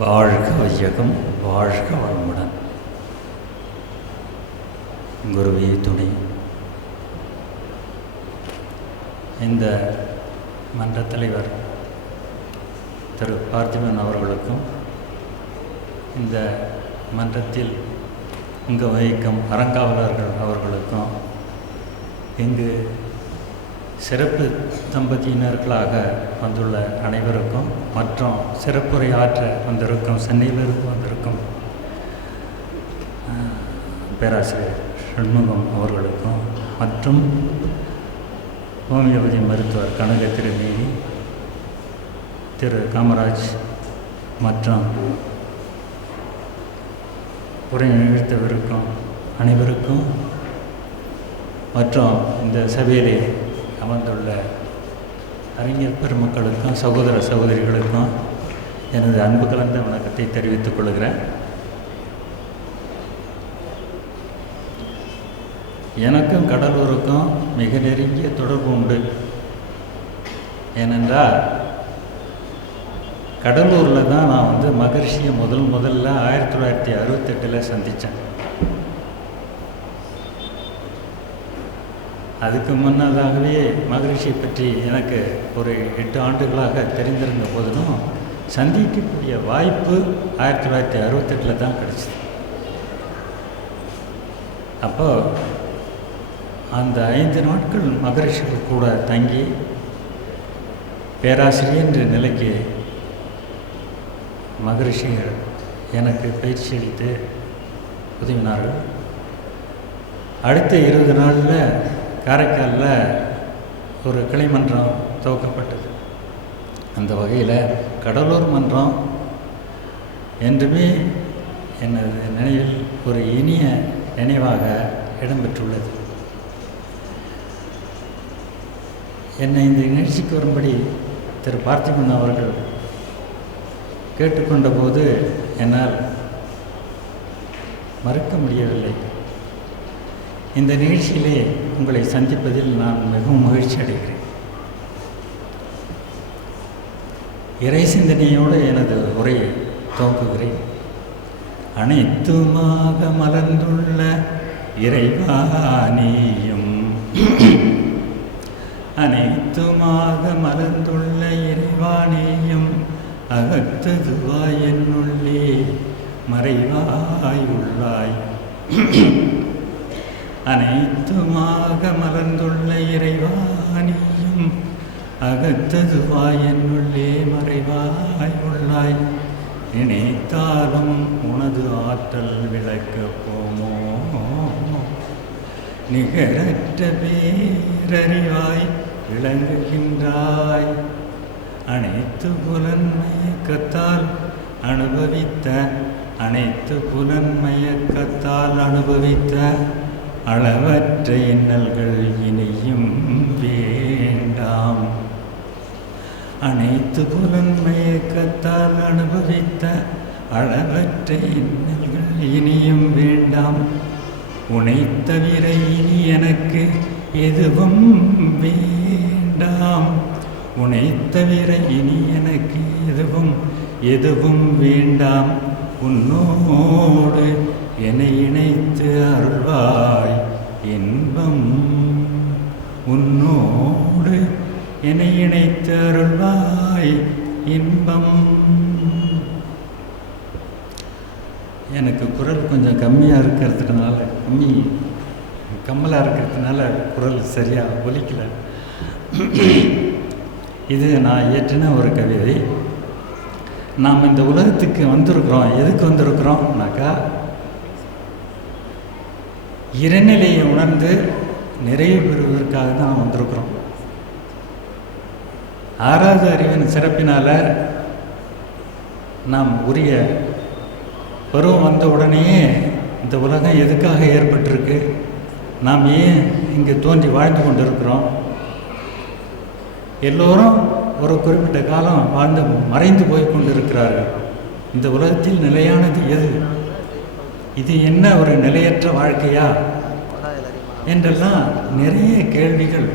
வாழ்க வையகம், வாழ்க வளமுடன். குருவே துணை. இந்த மன்ற தலைவர் திரு பார்த்திபன் அவர்களுக்கும், இந்த மன்றத்தில் இங்கு வகிக்கும் அறங்காவலர்கள் அவர்களுக்கும், இங்கு சிறப்பு தம்பதியினர்களாக வந்துள்ள அனைவருக்கும், மற்றும் சிறப்புரை ஆற்ற வந்திருக்கும், சென்னையிலிருந்து வந்திருக்கும் பேராசிரியர் சண்முகம் அவர்களுக்கும், மற்றும் ஹோமியோபதி மருத்துவர் கனக திருமேனி, திரு காமராஜ் மற்றும் உரை நிகழ்த்தவிருக்கும் அனைவருக்கும், மற்றும் இந்த சபையிலே அமர்ந்துள்ள அறிஞர் பெருமக்களுக்கும், சகோதர சகோதரிகளுக்கும் எனது அன்பு கலந்த வணக்கத்தை தெரிவித்துக் கொள்கிறேன். எனக்கும் கடலூருக்கும் மிக நெருங்கிய தொடர்பு உண்டு. ஏனென்றால் கடலூரில் தான் நான் மகரிஷியை முதல்ல 1968 சந்தித்தேன். அதுக்கு முன்னதாகவே மகரிஷியை பற்றி எனக்கு ஒரு 8 ஆண்டுகளாக தெரிந்திருந்த போதிலும் சந்திக்கக்கூடிய வாய்ப்பு 1968 தான் கிடச்சிது. அப்போ அந்த 5 நாட்கள் மகரிஷிகள் கூட தங்கி பேராசிரியர் என்ற நிலைக்கு மகரிஷிகள் எனக்கு பயிற்சி அளித்து உதவினார்கள். அடுத்த 20 நாளில் காரைக்காலில் ஒரு கிளை மன்றம் துவக்கப்பட்டது. அந்த வகையில் கடலூர் மன்றம் என்றுமே எனது நினைவில் ஒரு இனிய நினைவாக இடம்பெற்றுள்ளது. என்னை இந்த நிகழ்ச்சிக்கு வரும்படி திரு பார்த்திபன் அவர்கள் கேட்டுக்கொண்ட போது என்னால் மறுக்க முடியவில்லை. இந்த நிகழ்ச்சியிலே உங்களை சந்திப்பதில் நான் மிகவும் மகிழ்ச்சி அடைகிறேன். இறை சிந்தனையோடு எனது உரையை துவக்குகிறேன். அனைத்துமாக மலர்ந்துள்ள இறைவானியும், அனைத்துமாக மலர்ந்துள்ள இறைவானியும், அகத்ததுவாய் என்னுள்ளே மறைவாய் உள்ளாய். அனைத்துமாக மலர்ந்துள்ள இறைவானியும், அகத்ததுவாய் என்னுள்ளே மறைவாய் உள்ளாய். நினைத்தாலும் உனது ஆற்றல் விளக்கப் போமோ, நிகரற்ற பேரறிவாய் விளங்குகின்றாய். அனைத்து புலன்மயக்கத்தால் அனுபவித்த, அனைத்து புலன்மயக்கத்தால் அனுபவித்த அளவற்ற இன்னல்கள் இனியும் வேண்டாம். அனைத்து புலன்மயக்கத்தால் அனுபவித்த அளவற்ற இன்னல்கள் இனியும் வேண்டாம். உனைத் தவிர இனி எனக்கு எதுவும் வேண்டாம். உனைத் தவிர இனி எனக்கு எதுவும் வேண்டாம். உன்னோடு என்னை இணைத்து அருள்வாய் இன்பம். உன்னோடு என்னை இணைத்து அருள்வாய் இன்பம். எனக்கு குரல் கொஞ்சம் கம்மியாக இருக்கிறதுனால, கம்மலாக இருக்கிறதுனால குரல் சரியாக ஒலிக்கல. இது நான் இயற்றின ஒரு கவிதை. நாம் இந்த உலகத்துக்கு வந்திருக்கிறோம். எதுக்கு வந்திருக்கிறோம்னாக்கா, இறைநிலையை உணர்ந்து நிறைவு பெறுவதற்காக தான் நாம் வந்திருக்கிறோம். 6வது அறிவின் சிறப்பினால் நாம் உரிய பருவம் வந்த உடனேயே இந்த உலகம் எதுக்காக ஏற்பட்டிருக்கு, நாம் ஏன் இங்கே தோன்றி வாழ்ந்து கொண்டிருக்கிறோம், எல்லோரும் ஒரு குறிப்பிட்ட காலம் வாழ்ந்து மறைந்து போய் கொண்டிருக்கிறார்கள். இந்த உலகத்தில் நிலையானது எது, இது என்ன ஒரு நிலையற்ற வாழ்க்கையா என்றெல்லாம் நிறைய கேள்விகள்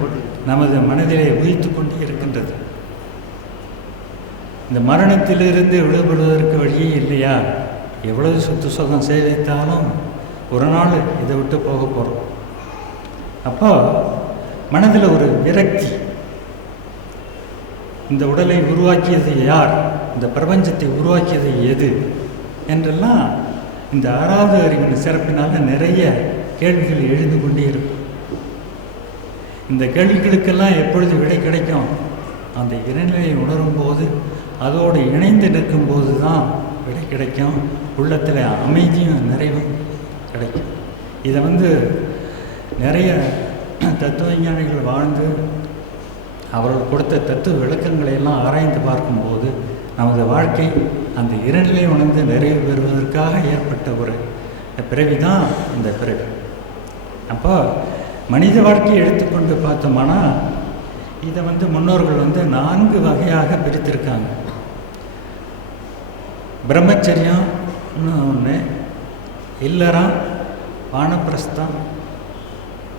நமது மனதிலே உதித்து கொண்டே இருக்கின்றது. இந்த மரணத்திலிருந்து விடுபடுவதற்கு வழி வழியே இல்லையா, எவ்வளவு சொத்து சுகம் சேவித்தாலும் ஒரு நாள் இதை விட்டு போக போகிறோம். அப்போ மனதில் ஒரு விரக்தி, இந்த உடலை உருவாக்கியது யார், இந்த பிரபஞ்சத்தை உருவாக்கியது எது என்றெல்லாம் இந்த 6வது அறிவின் சிறப்பினால் நிறைய கேள்விகள் எழுந்து கொண்டே இருக்கும். இந்த கேள்விகளுக்கெல்லாம் எப்பொழுது விடை கிடைக்கும்? அந்த இறைநிலையை உணரும் போது, அதோடு இணைந்து நிற்கும் போது தான் விடை கிடைக்கும். உள்ளத்தில் அமைதியும் நிறைவும் கிடைக்கும். இதை நிறைய தத்துவ விஞ்ஞானிகள் வாழ்ந்து அவர்கள் கொடுத்த தத்துவ விளக்கங்களை எல்லாம் ஆராய்ந்து பார்க்கும்போது நமது வாழ்க்கை அந்த இறைநிலையை உணர்ந்து நிறைவு பெறுவதற்காக ஏற்பட்ட ஒரு பிறவி தான் இந்த பிறவி. அப்போ மனித வாழ்க்கையை எடுத்துக்கொண்டு பார்த்தோம்னா இதை முன்னோர்கள் 4 வகையாக பிரித்திருக்காங்க. பிரம்மச்சரியம்னு ஒன்று, இல்லறம், வானப்பிரஸ்தம்,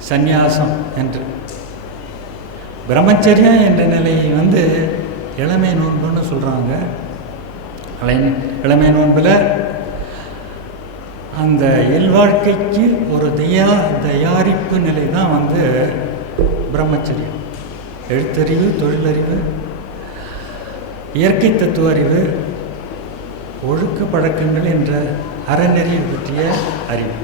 சந்நியாசம் என்று. பிரம்மச்சரியம் என்ற நிலையை இளமை நோன்புன்னு சொல்கிறாங்க. இளமை நோன்பில் அந்த இல்வாழ்க்கைக்கு ஒரு தயாரிப்பு நிலை தான் பிரம்மச்சரியம். எழுத்தறிவு, தொழிலறிவு, இயற்கை தத்துவ அறிவு, ஒழுக்க பழக்கங்கள் என்ற அறநெறி பற்றிய அறிவு.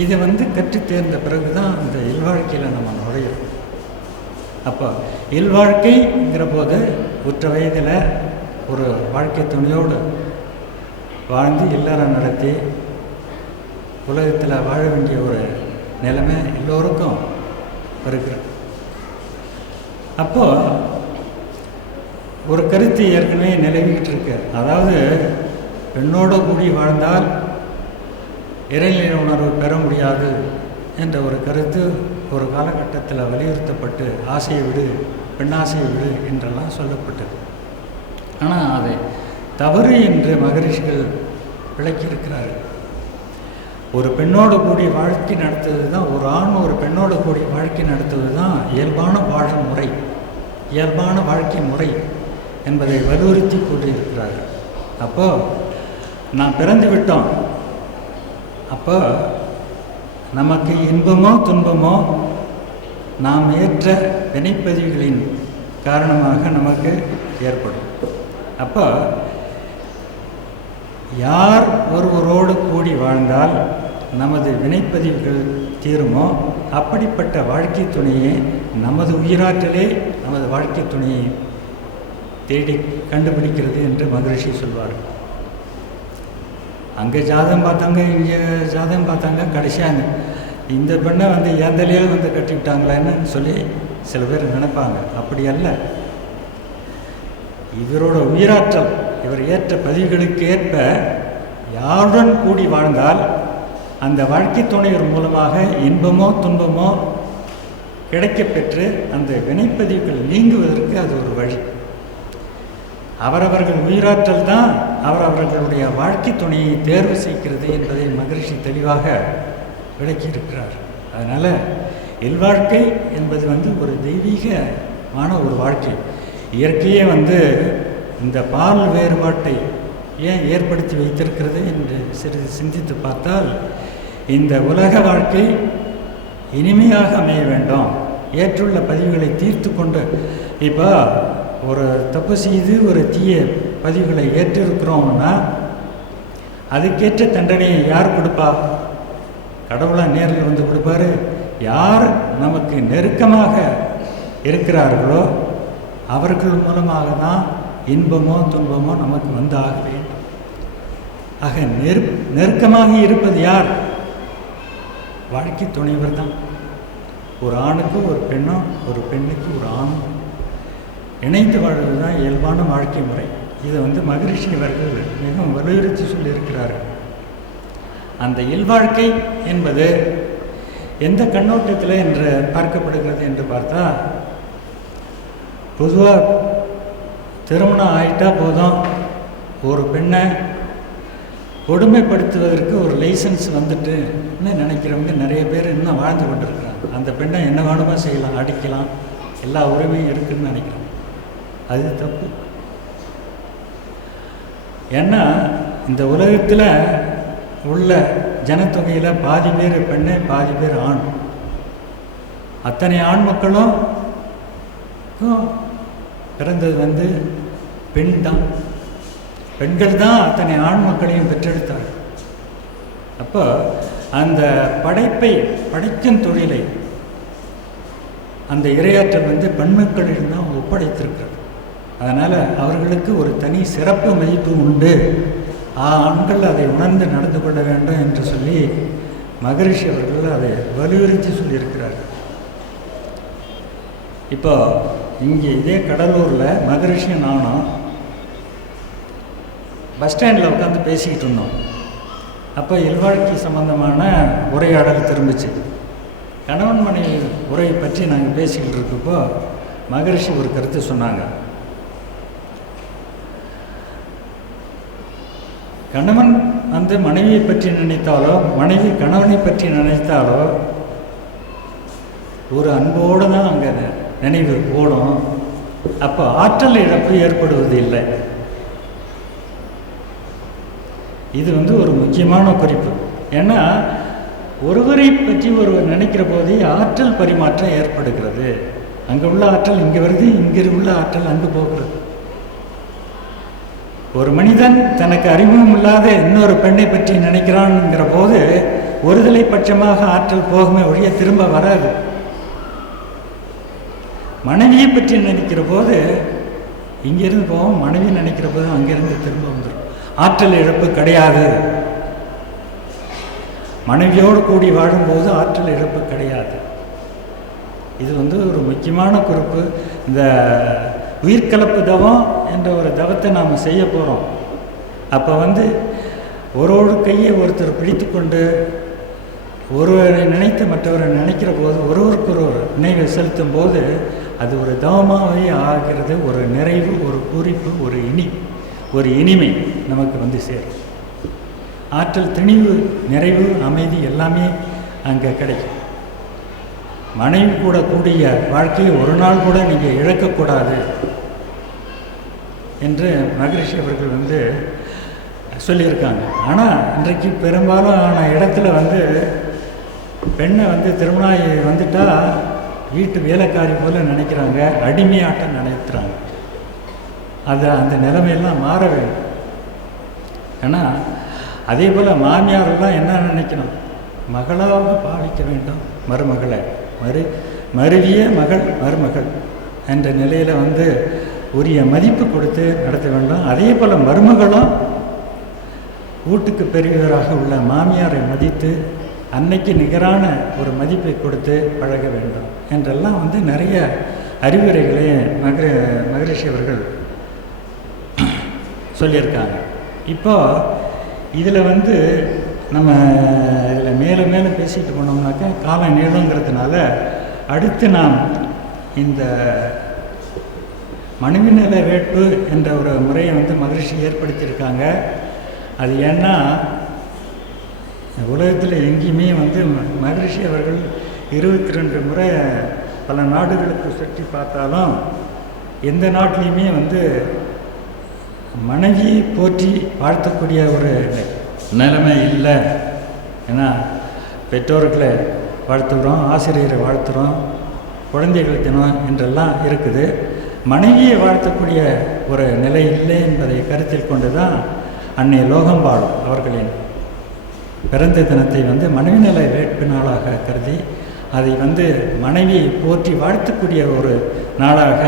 இதை கற்று தேர்ந்த பிறகு தான் அந்த இல்வாழ்க்கையில் நம்ம நுழையிறோம். அப்போ இல்வாழ்க்கைங்கிற போது உற்ற வயதில் ஒரு வாழ்க்கை துணையோடு வாழ்ந்து இல்லறம் நடத்தி உலகத்தில் வாழ வேண்டிய ஒரு நிலைமை எல்லோருக்கும் இருக்கிறது. அப்போது ஒரு கருத்து ஏற்கனவே நிலவிக்கிட்டு இருக்கு. அதாவது பெண்ணோடு கூடி வாழ்ந்தால் இறைநிலை உணர்வு பெற முடியாது என்ற ஒரு கருத்து ஒரு காலகட்டத்தில் வலியுறுத்தப்பட்டு ஆசையை விடு, பெண்ணாசையை விடு என்றெல்லாம் சொல்லப்பட்டது. ஆனால் அதை தவறு என்று மகரிஷிகள் விளக்கியிருக்கிறார்கள். ஒரு பெண்ணோடு கூடி வாழ்க்கை நடத்துவது தான், ஒரு ஆண் ஒரு பெண்ணோடு கூடி வாழ்க்கை நடத்துவது தான் இயல்பான வாழும் முறை, இயல்பான வாழ்க்கை முறை என்பதை வலியுறுத்தி கூறியிருக்கிறார்கள். அப்போது நாம் பிறந்து விட்டோம். அப்போ நமக்கு இன்பமோ துன்பமோ நாம் ஏற்ற வினைப்பதிவுகளின் காரணமாக நமக்கு ஏற்படும். அப்போ யார் ஒருவரோடு கூடி வாழ்ந்தால் நமது வினைப்பதிவுகள் தீருமோ அப்படிப்பட்ட வாழ்க்கை துணையை நமது உயிராற்றலே நமது வாழ்க்கை துணையை தேடி கண்டுபிடிக்கிறது என்று மகரிஷி சொல்வார்கள். அங்கே ஜாதகம் பார்த்தாங்க, இங்கே ஜாதகம் பார்த்தாங்க, கடைசியாக இந்த பெண்ணை ஏந்தலையில் கட்டிவிட்டாங்களேன்னு சொல்லி சில பேர் நினைப்பாங்க. அப்படி அல்ல. இவரோட உயிராற்றல், இவர் ஏற்ற பதிவுகளுக்கு ஏற்ப யாருடன் கூடி வாழ்ந்தால் அந்த வாழ்க்கை துணையர் மூலமாக இன்பமோ துன்பமோ கிடைக்கப்பெற்று அந்த வினைப்பதிவுகள் நீங்குவதற்கு அது ஒரு வழி. அவரவர்கள் உயிராற்றல் தான் அவரவர்களுடைய வாழ்க்கை துணையை தேர்வு செய்கிறது என்பதை மகரிஷி தெளிவாக விளக்கியிருக்கிறார். அதனால் இல்வாழ்க்கை என்பது ஒரு தெய்வீகமான ஒரு வாழ்க்கை. இயற்கையே இந்த பால் வேறுபாட்டை ஏன் ஏற்படுத்தி வைத்திருக்கிறது என்று சிறிது சிந்தித்து பார்த்தால், இந்த உலக வாழ்க்கை இனிமையாக அமைய வேண்டும், ஏற்றுள்ள பதிவுகளை தீர்த்து கொண்டு, இப்போ ஒரு தப்பு செய்து ஒரு தீய பதிவுகளை ஏற்றிருக்கிறோம்னா அதுக்கேற்ற தண்டனையை யார் கொடுப்பா? கடவுளாக நேரில் கொடுப்பாரு. யார் நமக்கு நெருக்கமாக இருக்கிறார்களோ அவர்கள் மூலமாக தான் இன்பமோ துன்பமோ நமக்கு ஆக வேண்டும். ஆக நெருக்கமாக இருப்பது யார்? வாழ்க்கை துணைவர் தான். ஒரு ஆணுக்கு ஒரு பெண்ணோ, ஒரு பெண்ணுக்கு ஒரு ஆணும் இணைந்து வாழ்வது தான் இயல்பான வாழ்க்கை முறை. இதை மகரிஷி அவர்கள் மிகவும் வலியுறுத்தி சொல்லியிருக்கிறார்கள். அந்த இல்வாழ்க்கை என்பது எந்த கண்ணோட்டத்தில் என்று பார்க்கப்படுகிறது என்று பார்த்தா, பொதுவாக திருமணம் ஆகிட்டா போதும், ஒரு பெண்ணை கொடுமைப்படுத்துவதற்கு ஒரு லைசன்ஸ் வந்துட்டுன்னு நினைக்கிறவங்க நிறைய பேர் இன்னும் வாழ்ந்து கொண்டிருக்கிறாங்க. அந்த பெண்ணை என்ன வேணுமோ செய்யலாம், அடிக்கலாம், எல்லா உரிமையும் இருக்குதுன்னு நினைக்கிறோம். அது தப்பு. ஏன்னா இந்த உலகத்தில் உள்ள ஜனத்தொகையில் பாதி பேர் பெண்ணு, பாதி பேர் ஆண். அத்தனை ஆண் மக்களும் பிறந்தது பெண் தான். பெண்கள் தான் அத்தனை ஆண் மக்களையும் பெற்றெடுத்தார்கள். அப்போ அந்த படைக்கும் தொழிலை அந்த இரையாற்றல் பெண்மக்களிடம் தான் ஒப்படைத்திருக்கிறது. அதனால் அவர்களுக்கு ஒரு தனி சிறப்பு மதிப்பு உண்டு. ஆண்கள் அதை உணர்ந்து நடந்து கொள்ள வேண்டும் என்று சொல்லி மகரிஷி அவர்கள் அதை வலியுறுத்தி சொல்லியிருக்கிறார்கள். இப்போ இங்கே இதே கடலூரில் மகரிஷி நானும் பஸ் ஸ்டாண்டில் உட்காந்து பேசிக்கிட்டு இருந்தோம். அப்போ இல்வாழ்க்கை சம்பந்தமான உரையாடல் திரும்பிச்சு. கணவன் மனைவி உரையை பற்றி நாங்கள் பேசிக்கிட்டு இருக்கப்போ மகரிஷி ஒரு கருத்து சொன்னாங்க. கணவன் மனைவியை பற்றி நினைத்தாலோ, மனைவி கணவனை பற்றி நினைத்தாலோ ஒரு அன்போடு தான் அங்கே நினைவு ஓடும். அப்போ ஆற்றல் இழப்பு ஏற்படுவது இல்லை. இது ஒரு முக்கியமான குறிப்பு. ஏன்னா ஒருவரை பற்றி ஒருவர் நினைக்கிற போதே ஆற்றல் பரிமாற்றம் ஏற்படுகிறது. அங்கே உள்ள ஆற்றல் இங்கே வருது, இங்கே உள்ள ஆற்றல் அங்கு போகிறது. ஒரு மனிதன் தனக்கு அறிமுகம் இல்லாத இன்னொரு பெண்ணை பற்றி நினைக்கிறான்ங்கிற போது ஒருதலை பட்சமாக ஆற்றல் போகுமே ஒழிய திரும்ப வராது. மனைவியை பற்றி நினைக்கிற போது இங்கிருந்து போவோம், மனைவி நினைக்கிற போது அங்கிருந்து திரும்ப வந்துடும். ஆற்றல் இழப்பு கிடையாது. மனைவியோடு கூடி வாழும்போது ஆற்றல் இழப்பு கிடையாது. இது ஒரு முக்கியமான குறிப்பு. இந்த உயிர்கலப்பு தவம் என்ற ஒரு தவத்தை நாம் செய்ய போகிறோம். அப்போ ஒரு கையை ஒருத்தர் பிடித்து கொண்டு ஒருவரை நினைத்து மற்றவரை நினைக்கிற போது ஒருவருக்கொருவர் நினைவை செலுத்தும் போது அது ஒரு தவமாகவே ஆகிறது. ஒரு நிறைவு, ஒரு குறிப்பு, ஒரு இனிமை நமக்கு சேரும். ஆற்றல், திணிவு, நிறைவு, அமைதி எல்லாமே அங்கே கிடைக்கும். மனைவி கூட கூடிய வாழ்க்கையை ஒரு நாள் கூட நீங்கள் இழக்கக்கூடாது என்று மகரிஷி அவர்கள் சொல்லியிருக்காங்க. ஆனால் இன்றைக்கு பெரும்பாலான இடத்துல பெண்ணை திருமணாகி வந்துட்டால் வீட்டு வேலைக்காரி போல் நினைக்கிறாங்க, அடிமையாட்டம் நினைக்கிறாங்க. அந்த நிலைமையெல்லாம் மாற வேண்டும். ஏன்னா அதே போல் மாமியாரெல்லாம் என்ன நினைக்கணும், மகளாக பாவிக்க வேண்டும் மருமகளை, மருவிய மருமகள் என்ற நிலையில் உரிய மதிப்பு கொடுத்து நடத்த வேண்டும். அதே போல் மருமகளும் வீட்டுக்கு பெரியவராக உள்ள மாமியாரை மதித்து அன்னைக்கு நிகரான ஒரு மதிப்பை கொடுத்து பழக வேண்டும் என்றெல்லாம் நிறைய அறிவுரைகளை மகரிஷி அவர்கள் சொல்லியிருக்காங்க. இப்போ இதில் நம்ம இதில் மேலும் மேலும் பேசிட்டு போனோம்னாக்கா காலம் நீளங்கிறதுனால அடுத்து நாம் இந்த மனைவி நிலை வேட்பு என்ற ஒரு முறையை மகரிஷி ஏற்படுத்தியிருக்காங்க. அது ஏன்னா உலகத்தில் எங்கேயுமே மகரிஷி அவர்கள் 22 முறை பல நாடுகளுக்கு சுற்றி பார்த்தாலும் எந்த நாட்டிலையுமே மனைவியை போற்றி வாழ்த்தக்கூடிய ஒரு நிலைமை இல்லை. ஏன்னா பெற்றோர்களை வாழ்த்துகிறோம், ஆசிரியரை வாழ்த்துகிறோம், குழந்தைகள் தினம் என்றெல்லாம் இருக்குது. மனைவியை வாழ்த்தக்கூடிய ஒரு நிலை இல்லை என்பதை கருத்தில் கொண்டு தான் அன்னை லோகம்பாள் அவர்களின் பிறந்த தினத்தை மனைவி நிலை வேட்பு நாளாக கருதி அதை மனைவியை போற்றி வாழ்த்தக்கூடிய ஒரு நாளாக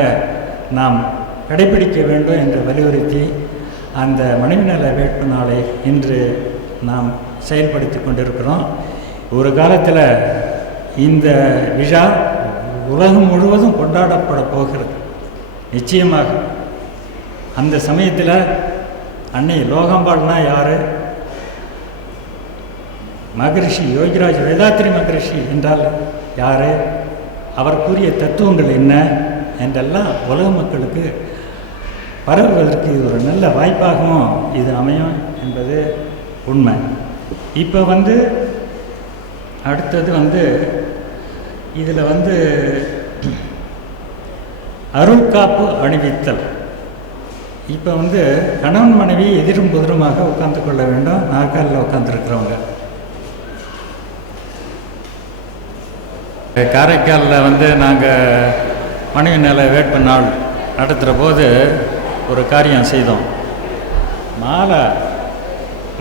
நாம் கடைபிடிக்க வேண்டும் என்று வலியுறுத்தி அந்த மனைவி நல வேட்பு நாளை இன்று நாம் செயல்படுத்தி கொண்டிருக்கிறோம். ஒரு காலத்தில் இந்த விழா உலகம் முழுவதும் கொண்டாடப்பட போகிறது நிச்சயமாக. அந்த சமயத்தில் அன்னை லோகம்பாள்னா யார், மகரிஷி யோகிராஜ் வேதாத்ரி மகரிஷி என்றால் யார், அவர் கூறிய தத்துவங்கள் என்ன என்றெல்லாம் உலக மக்களுக்கு பரவுவதற்கு இது ஒரு நல்ல வாய்ப்பாகவும் இது அமையும் என்பது உண்மை. இப்போ அடுத்தது இதில் அருள்காப்பு அணிவித்தல் இப்போ வந்து கணவன் மனைவி எதிரும் புதிருமாக உட்கார்ந்து கொள்ள வேண்டும். நாற்காலில் உட்காந்துருக்கிறவங்க. காரைக்காலில் வந்து நாங்கள் மனைவி நில வேட்பு நாள் நடத்துகிற போது ஒரு காரியம் செய்தோம்.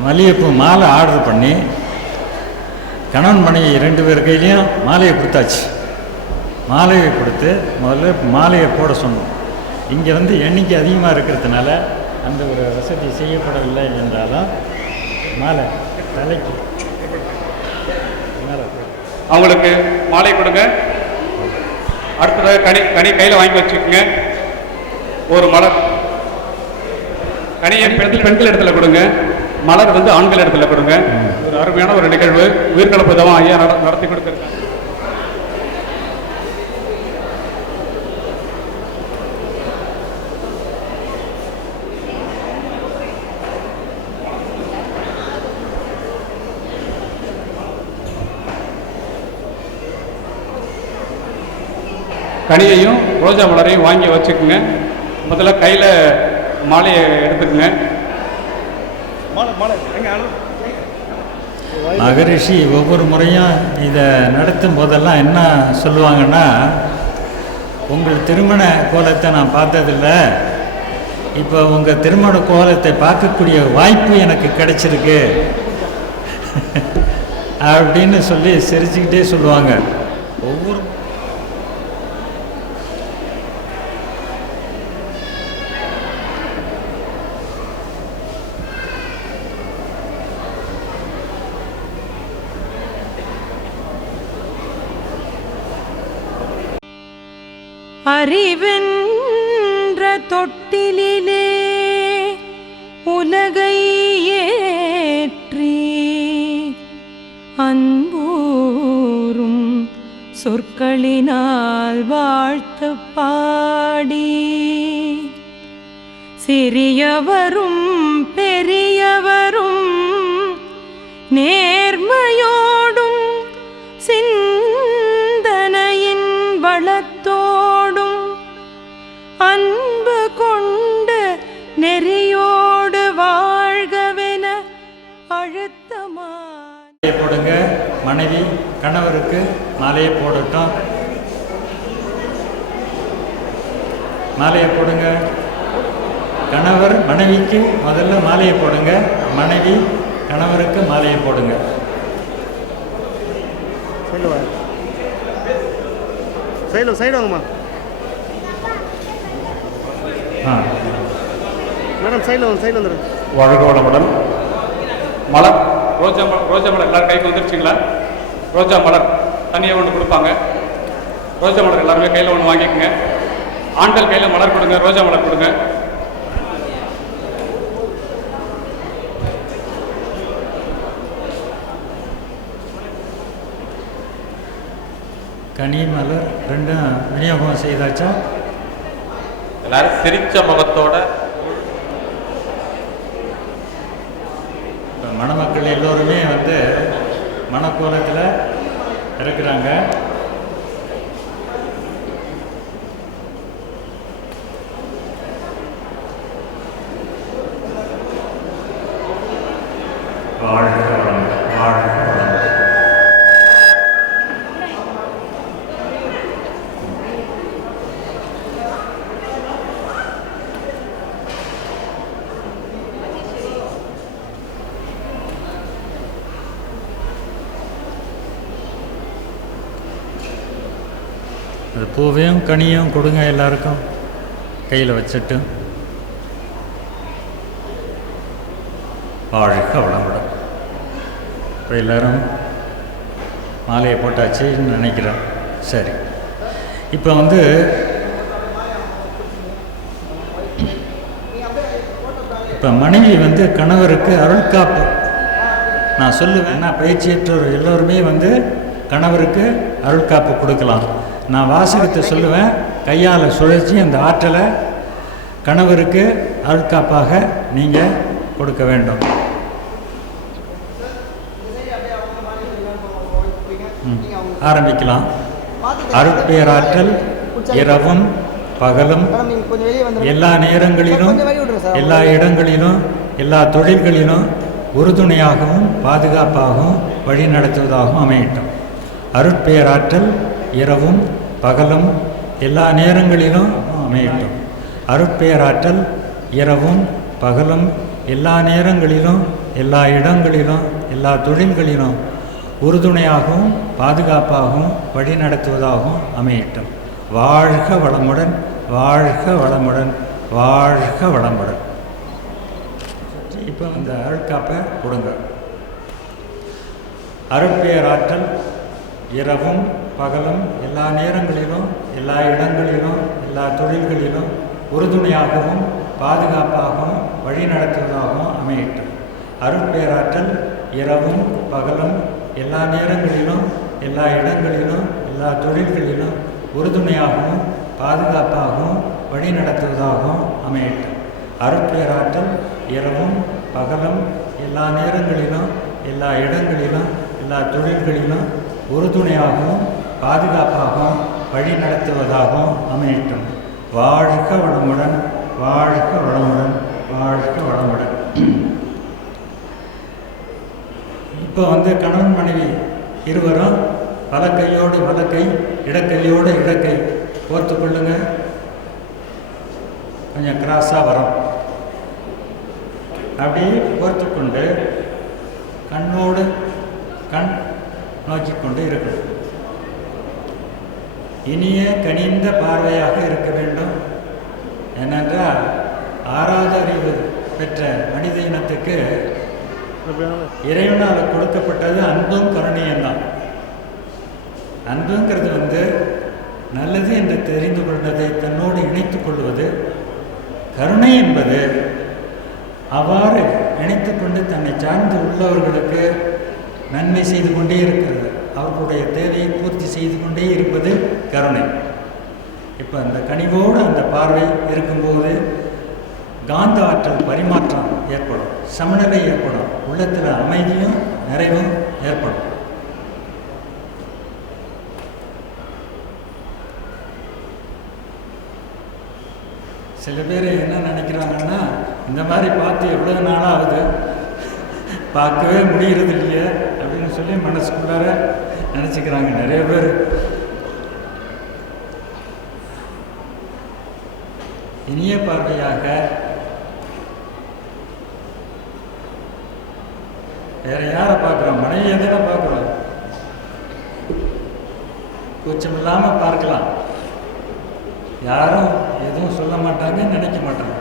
மல்லிகைப்பூ மாலை ஆர்டர் பண்ணி கணவன் மனைவி 2 பேர் கையிலையும் மாலையை கொடுத்தாச்சு. மாலையை கொடுத்து முதல்ல மாலையை போட சொன்னோம். இங்கே வந்து எண்ணிக்கை அதிகமாக இருக்கிறதுனால அந்த ஒரு வசதி செய்யப்படவில்லை என்றாலும் மாலை தலைக்கு அவங்களுக்கு மாலை கொடுங்க. அடுத்ததாக கனி கையில் வாங்கி வச்சுக்கோங்க. ஒரு மலர் கனியை பெண்கள் இடத்துல கொடுங்க, மலர் வந்து ஆண்கள் இடத்துல கொடுங்க. ஒரு அருமையான ஒரு நிகழ்வு உயிர்கலப்பு தவம் ஐயா நடத்தி கொடுத்துருக்காங்க. கனியையும் ரோஜா மலரையும் வாங்கி வச்சுக்கோங்க. முதல்ல கையில் மாலையை எடுத்துக்கோங்க. மகரிஷி ஒவ்வொரு முறையும் இதை நடத்தும் போதெல்லாம் என்ன சொல்லுவாங்கன்னா, உங்கள் திருமண கோலத்தை நான் பார்த்ததில்லை, இப்போ உங்கள் திருமண கோலத்தை பார்க்கக்கூடிய வாய்ப்பு எனக்கு கிடைச்சிருக்கு அப்படின்னு சொல்லி சிரிச்சுக்கிட்டே சொல்லுவாங்க. ஒவ்வொரு அறிவென்ற தொட்டிலே உலகை ஏற்றி அன்பூரும் சொற்களினால் வாழ்த்து பாடி சிறியவரும் பெரியவரும் நேர்மையோடும் சிந்தனையின் வளத்தோடும் அன்பு கொண்டு நெறியோடு வாழ்கவென அழுத்தமாய் போடுங்க. மனைவி கணவருக்கு மாலையை போடட்டும். மாலையை போடுங்க. கணவர் மனைவிக்கு முதல்ல மாலையை போடுங்க. மனைவி கணவருக்கு மாலையை போடுங்க. சைடு வாங்கம்மா மேடம். சைடில் வந்துடும். வாழ்க வளமுடன். மலர் ரோஜா மலர் எல்லாரும் கைக்கு வந்துருச்சுங்களா? ரோஜா மலர் தனியாக ஒன்று கொடுப்பாங்க. ரோஜா மலர் எல்லாருமே கையில் ஒன்று வாங்கிக்கோங்க. ஆண்கள் கையில் மலர் கொடுங்க, ரோஜா மலர் கொடுங்க. கனி மலர் ரெண்டும் விநியோகம் செய்தாச்சா? எல்லாரும் சிரிச்ச முகத்தோட மணமக்கள் எல்லோருமே வந்து மணக்கோலத்தில் இருக்கிறாங்க. வாழ்க வளம், வாழ்க வளம். அது பூவையும் கனியும் கொடுங்க எல்லாருக்கும் கையில் வச்சுட்டு. வாழ்க வளமுடன். இப்போ எல்லோரும் மாலையை போட்டாச்சுன்னு நினைக்கிறேன். சரி, இப்போ வந்து இப்போ மனைவி வந்து கணவருக்கு அருள்காப்பு நான் சொல்லுவேன். நான் பயிற்சியற்றோர் எல்லோருமே வந்து கணவருக்கு அருள்காப்பு கொடுக்கலாம். நான் வாசகத்தை சொல்லுவேன். கையால் சுழற்சி அந்த ஆற்றலை கணவருக்கு அருள்காப்பாக நீங்கள் கொடுக்க வேண்டும். ஆரம்பிக்கலாம். அருட்பேராற்றல் இரவும் பகலும் எல்லா நேரங்களிலும் எல்லா இடங்களிலும் எல்லா தொழில்களிலும் உறுதுணையாகவும் பாதுகாப்பாகவும் வழிநடத்துவதாகவும் அமையட்டும். அருட்பேராற்றல் இரவும் பகலும் எல்லா நேரங்களிலும் அமையட்டும். அருட்பேராற்றல் இரவும் பகலும் எல்லா நேரங்களிலும் எல்லா இடங்களிலும் எல்லா தொழில்களிலும் உறுதுணையாகவும் பாதுகாப்பாகவும் வழிநடத்துவதாகவும் அமையட்டும். வாழ்க வளமுடன், வாழ்க வளமுடன், வாழ்க வளமுடன். இப்போ இந்த அருட்காப்பை கொடுங்க. அருட்பேராற்றல் இரவும் பகலும் எல்லா நேரங்களிலும் எல்லா இடங்களிலும் எல்லா தொழில்களிலும் உறுதுணையாகவும் பாதுகாப்பாகவும் வழிநடத்துவதாகவும் அமையட்டும். அருட்பேராற்றல் இரவும் பகலும் எல்லா நேரங்களிலும் எல்லா இடங்களிலும் எல்லா தொழில்களிலும் உறுதுணையாகவும் பாதுகாப்பாகவும் வழிநடத்துவதாகவும் அமையட்டும். அருட்பேராற்றல் இரவும் பகலும் எல்லா நேரங்களிலும் எல்லா இடங்களிலும் எல்லா தொழில்களிலும் உறுதுணையாகவும் பாதுகாப்பாகவும் வழிநடத்துவதாகவும் அமையட்டும். வாழ்க வளமுடன், வாழ்க வளமுடன், வாழ்க வளமுடன். இப்போ கணவன் மனைவி இருவரும் வலக்கையோடு வலக்கை, இடக்கையோடு இடக்கை கோர்த்து கொள்ளுங்க. கொஞ்சம் கிராஸாக வரும். அப்படியே கோர்த்து கொண்டு கண்ணோடு கண் நோக்கி கொண்டு இருக்கணும். இனிய கனிந்த பார்வையாக இருக்க வேண்டும். ஏனென்றால் 6வது அறிவு பெற்ற மனித இனத்துக்கு இறைவனால் கொடுக்கப்பட்டது அன்பும் கருணையும் தான். அன்புங்கிறது நல்லது என்று தெரிந்து கொண்டதை தன்னோடு இணைத்துக் கொள்வது. கருணை என்பது அவ்வாறு இணைத்து கொண்டு தன்னை சார்ந்து உள்ளவர்களுக்கு நன்மை செய்து கொண்டே இருக்கிறது. அவர்களுடைய தேவையை பூர்த்தி செய்து கொண்டே இருப்பது கருணை. இப்போ அந்த கனிவோடு அந்த பார்வை இருக்கும்போது காந்த ஆற்றல் பரிமாற்றம் ஏற்படும், சமநிலை ஏற்படும், உள்ளத்தில் அமைதியும் நிறைவும் ஏற்படும். சில பேர் என்ன நினைக்கிறாங்கன்னா, இந்த மாதிரி பார்த்து எவ்வளோ நாளாகுது, பார்க்கவே முடிகிறது இல்லையே அப்படின்னு சொல்லி மனசுக்குள்ளார நினச்சிக்கிறாங்க நிறைய பேர். இனிய பார்வையாக வேற யாரை பார்க்குறோம்? மனைவியை தானே பார்க்குறோம். கூச்சம் இல்லாமல் பார்க்கலாம். யாரும் எதுவும் சொல்ல மாட்டாங்க, நினைக்க மாட்டாங்க.